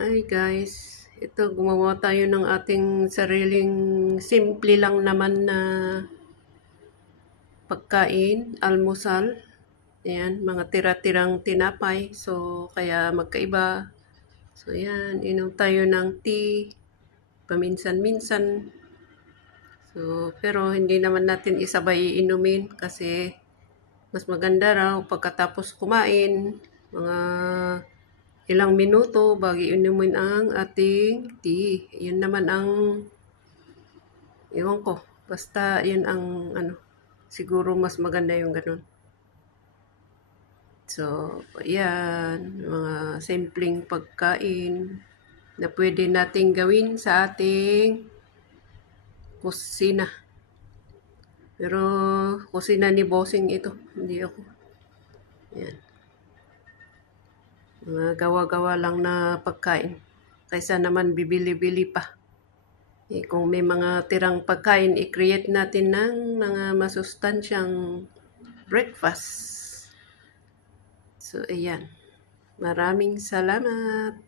Hi guys, ito gumawa tayo ng ating sariling simple lang naman na pagkain, almusal. Ayan, mga tira-tirang tinapay. So, kaya magkaiba. So, ayan, inom tayo ng tea, paminsan-minsan. So, pero hindi naman natin isabay iinumin kasi mas maganda raw pagkatapos kumain, mga ilang minuto bago inumin ang ating tea. Yun naman ang, ewan ko, basta yun ang ano, siguro mas maganda yung ganun. So, yan, mga simpleng pagkain na pwede nating gawin sa ating kusina. Pero kusina ni Bossing ito, hindi ako. Yan, mga gawa-gawa lang na pagkain. Kaysa naman bibili-bili pa. Kung may mga tirang pagkain, i-create natin ng mga masustansyang breakfast. So, ayan. Maraming salamat.